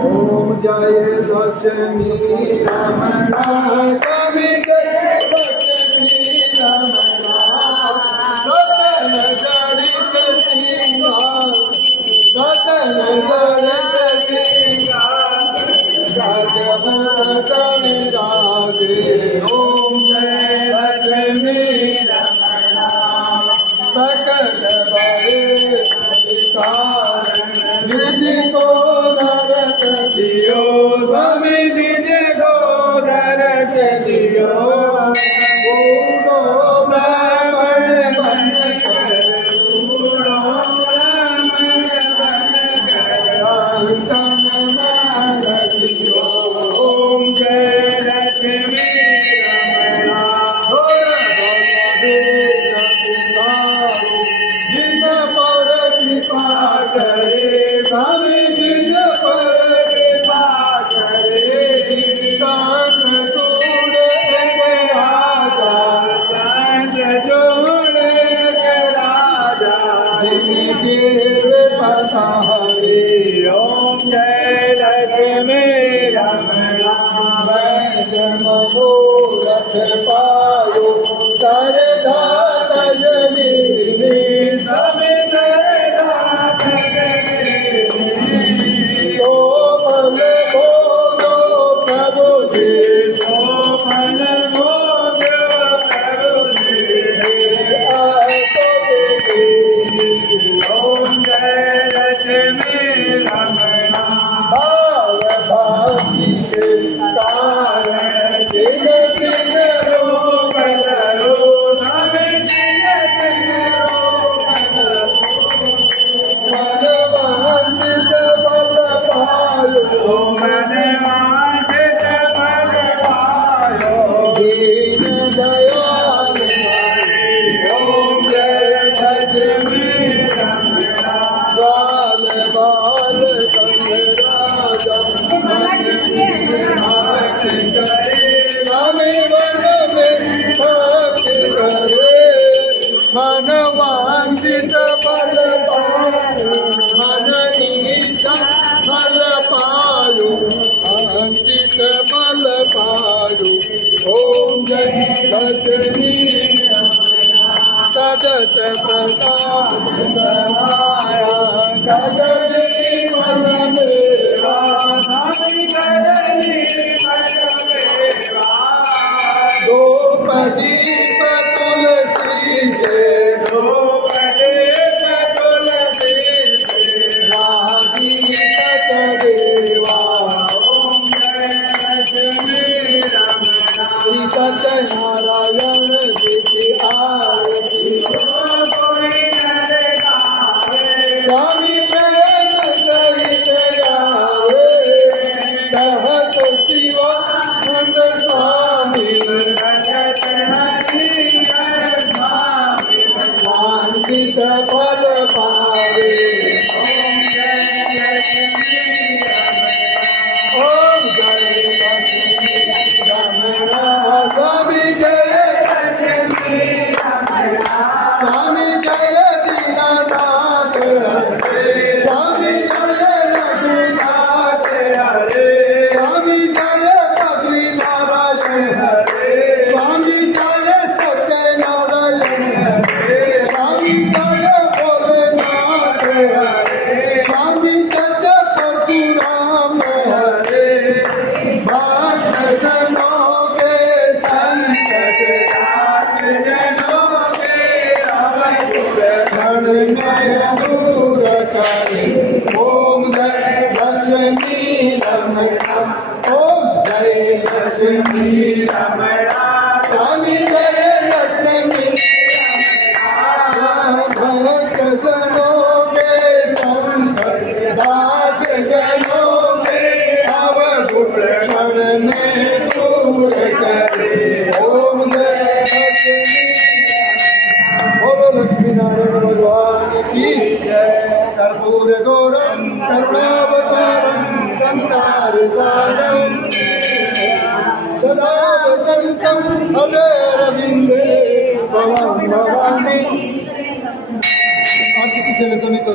ओम जय लक्ष्मी रमणा स्वामी जय लक्ष्मी रमणा रतन जड़ित सिंगार रतन जड़ित सिंगार जगमग विराजे ओम जय लक्ष्मी रमणा सकल बड़े विधि को दरस दियो स्वामी विधि को दरस दियो पूरो ब्राह्मण बन कर पूरो ब्राह्मण बन कर माल दियो ओम जय लक्ष्मी रमणा जिन पर कृपा करे स्वामी जिन पर कृपा करे कांत जोड़े राजा कांत जोड़े राजा जिनके पधारे ओम जय लक्ष्मी रमणा वैद्य मनोरथ पायो सरदा तजनी समित मन वांछित फल पायो मन इच्छा फल पायो अंकित फल पायो ओम जय लक्ष्मी सजत प्रसाद समाया जगती मन मेवा दो प्रदीप तुलसी से सत्यनारायण जी की आरती स्वामी प्रेम सहित गावे कहत शिवानंद स्वामी वांछित फल पावे ओम जय लक्ष्मी रमणा स्वामी जय लक्ष्मी रमणा स्वामी जय दीनानाथ स्वामी जय रघुनाथ स्वामी जय बद्री नारायण स्वामी जय सत्यनारायण स्वामी जय भोलेनाथ स्वामी जय परशुराम भक्तजनों के संकट दूर करे ओम जय लक्ष्मी रमणा ओम जय लक्ष्मी रमणा स्वामी जय लक्ष्मी भक्तजनों के संकट दास जनों के अवगुण क्षण में दूर करे ओम जय लक्ष्मी बोलो लक्ष्मी नारायण भगवान की जय कर्पूर गौरम करुणावतारम संसार सारम सदा वसंतम हृदय रविंदे भवानी असेल तर मी तो